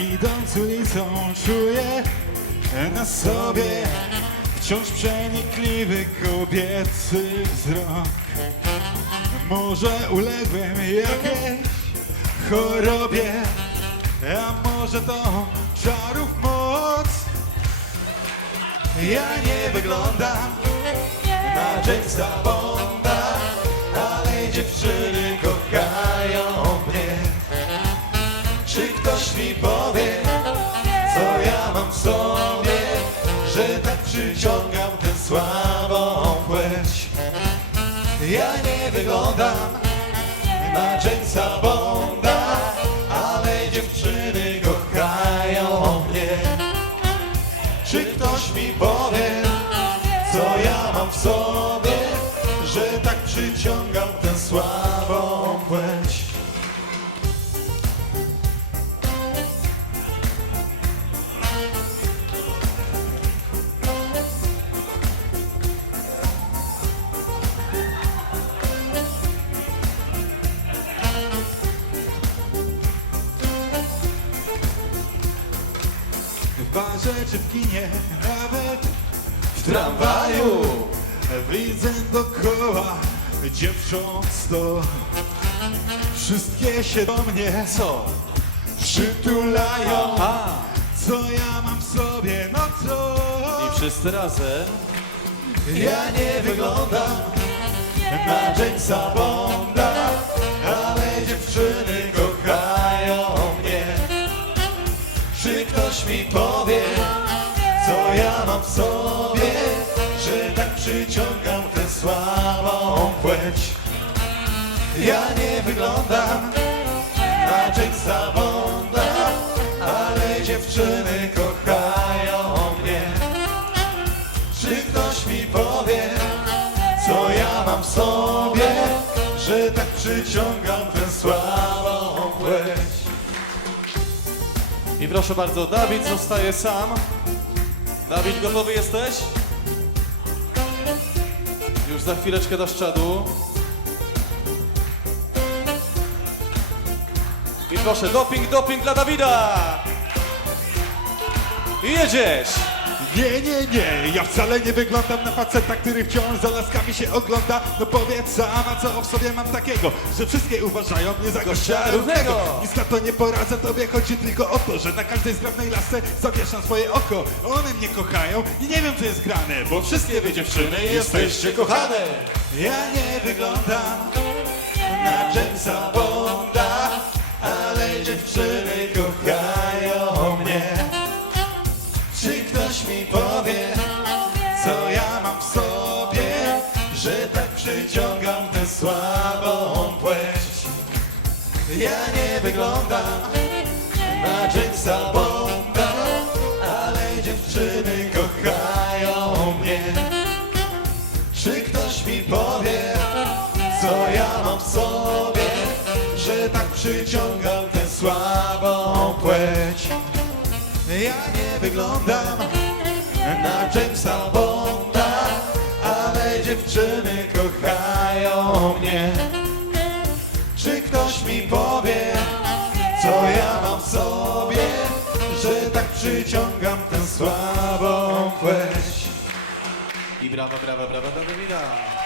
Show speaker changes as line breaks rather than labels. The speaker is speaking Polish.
Idąc ulicą czuję na sobie Wciąż przenikliwy kobiecy wzrok. Może uległem jakiejś chorobie A może to czarów moc. Ja nie wyglądam na Jamesa sobie Że tak przyciągam tę słabą płeć. Ja nie wyglądam na Jamesa Bonda Ale dziewczyny kochają mnie. Czy ktoś mi powie, co ja mam w sobie, że tak przyciągam tę słabą W barze czy w kinie, nawet w tramwaju. Widzę dookoła dziewcząt sto. Wszystkie się do mnie
Co?
przytulają.
A,
Co ja mam w sobie, no to
i wszyscy razem.
Ja nie wyglądam na Jamesa Bonda Ale dziewczyny Ja nie wyglądam na Jamesa Bonda Ale dziewczyny kochają mnie czy ktoś mi powie, co ja mam w sobie, że tak przyciągam tę słabą płeć?
I proszę bardzo, Dawid zostaje sam. Dawid, gotowy jesteś? Już za chwileczkę dasz czadu. Proszę, doping, doping dla Dawida! I jedziesz!
Nie, nie, nie, ja wcale nie wyglądam na faceta, który wciąż za laskami się ogląda. No powiedz sama, co w sobie mam takiego, że wszystkie uważają mnie za gościa równego. Nic na to nie poradzę, tobie chodzi tylko o to, że na każdej zgrabnej lasce zawieszam swoje oko. One mnie kochają i nie wiem, co jest grane, bo wszystkie wy dziewczyny jesteście kochane. Ja nie wyglądam na Jamesa Bonda, ale dziewczyny kochają mnie. Czy ktoś mi powie, co ja mam w sobie, że tak przyciągam tę słabą płeć? Ja nie wyglądam na Jamesa Bonda, ale dziewczyny kochają mnie. Czy ktoś mi powie, co ja mam w sobie, że tak przyciągam tę słabą płeć? Ja nie wyglądam na Jamesa Bonda, ale dziewczyny kochają mnie. Czy ktoś mi powie, co ja mam w sobie, że tak przyciągam tę słabą płeć?
I brawa, brawa, brawa dla Dawida!